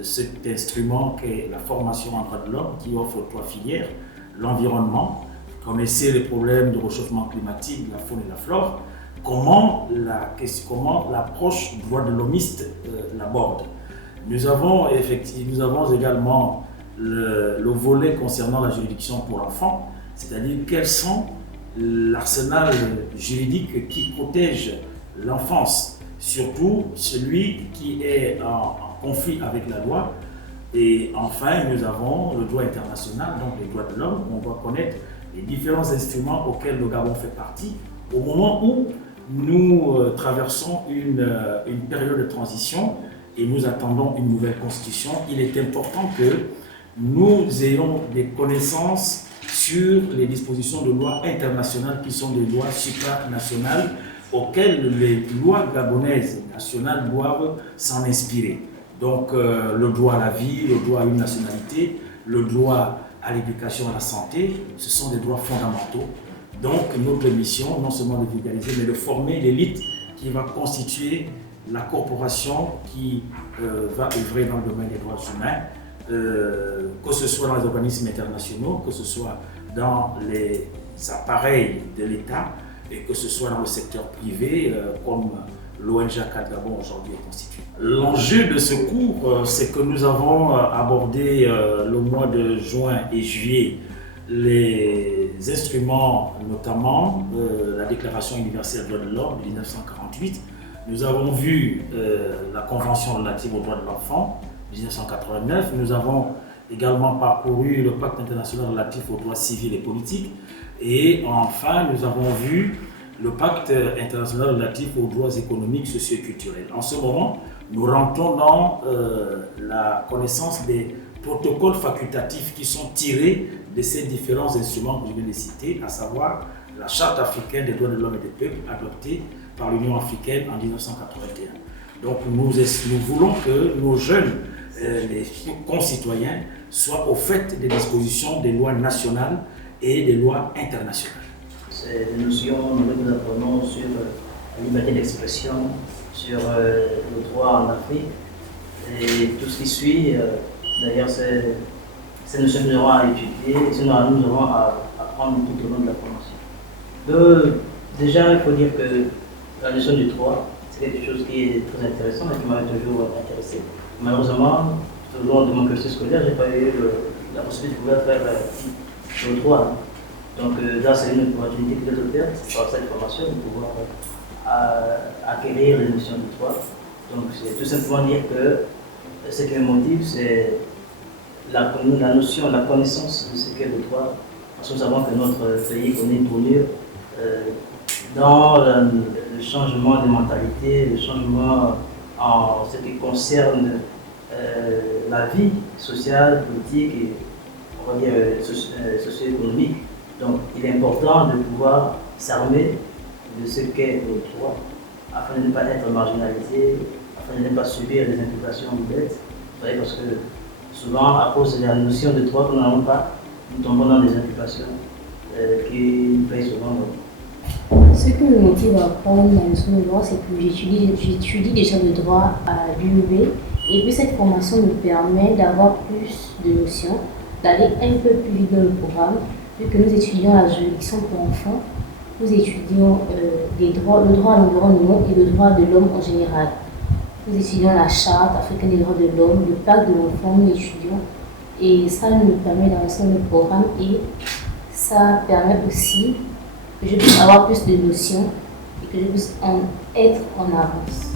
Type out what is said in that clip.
Cet instrument qu'est la formation en droits de l'homme qui offre trois filières, l'environnement, connaissez les problèmes de réchauffement climatique, la faune et la flore, comment l'approche droits de l'homiste l'aborde. Nous avons également le volet concernant la juridiction pour l'enfant, c'est-à-dire quels sont l'arsenal juridique qui protège l'enfance, surtout celui qui est en conflit avec la loi. Et enfin, nous avons le droit international, donc les droits de l'homme. On va connaître les différents instruments auxquels le Gabon fait partie au moment où nous traversons une période de transition et nous attendons une nouvelle constitution. Il est important que nous ayons des connaissances sur les dispositions de loi internationales qui sont des lois supranationales auxquelles les lois gabonaises nationales doivent s'en inspirer. Donc le droit à la vie, le droit à une nationalité, le droit à l'éducation et à la santé, ce sont des droits fondamentaux. Donc notre mission, non seulement de vulgariser, mais de former l'élite qui va constituer la corporation qui va œuvrer dans le domaine des droits humains, que ce soit dans les organismes internationaux, que ce soit dans les appareils de l'État et que ce soit dans le secteur privé comme l'ONG ACAD Gabon aujourd'hui est constituée. L'enjeu de ce cours, c'est que nous avons abordé le mois de juin et juillet les instruments, notamment la Déclaration universelle des droits de l'homme de 1948. Nous avons vu la Convention relative aux droits de l'enfant de 1989. Nous avons également parcouru le Pacte international relatif aux droits civils et politiques. Et enfin, nous avons vu le Pacte international relatif aux droits économiques, sociaux et culturels. En ce moment, nous rentrons dans la connaissance des protocoles facultatifs qui sont tirés de ces différents instruments que je viens de citer, à savoir la Charte africaine des droits de l'homme et des peuples adoptée par l'Union africaine en 1981. Donc nous voulons que nos jeunes, les concitoyens, soient au fait des dispositions des lois nationales et des lois internationales. C'est des notions que nous apprenons sur la liberté d'expression, sur le droit en Afrique et tout ce qui suit. D'ailleurs, ces notions que nous aurons à étudier et nous aurons à apprendre tout au long de la formation. Déjà, il faut dire que la notion du droit, c'est quelque chose qui est très intéressant et qui m'a toujours intéressé. Malheureusement, tout au long de mon cursus scolaire, je n'ai pas eu la possibilité de pouvoir faire le droit. Donc là, c'est une opportunité qui est offerte par cette formation de pouvoir acquérir les notions du droit. Donc c'est tout simplement dire que ce qui me motive, c'est la notion, la connaissance de ce qu'est le droit. Parce que nous savons que notre pays connaît une tournure dans le changement de mentalité, le changement en ce qui concerne la vie sociale, politique et on va dire socio-économique. Donc il est important de pouvoir s'armer de ce qu'est le droit afin de ne pas être marginalisé, afin de ne pas subir les implications bêtes. Parce que souvent, à cause de la notion de droit que nous n'avons pas, nous tombons dans des implications qui nous payent souvent. Ce qui me motive à apprendre la notion de droit, c'est que j'étudie déjà le droit à l'UEB et puis cette formation me permet d'avoir plus de notions, d'aller un peu plus vite dans le programme, vu que nous étudions la juridiction pour enfants, nous étudions le droit à l'environnement et le droit de l'homme en général. Nous étudions la Charte africaine des droits de l'homme, le pacte de l'enfant, nous étudions. Et ça nous permet d'avancer dans le programme et ça permet aussi que je puisse avoir plus de notions et que je puisse être en avance.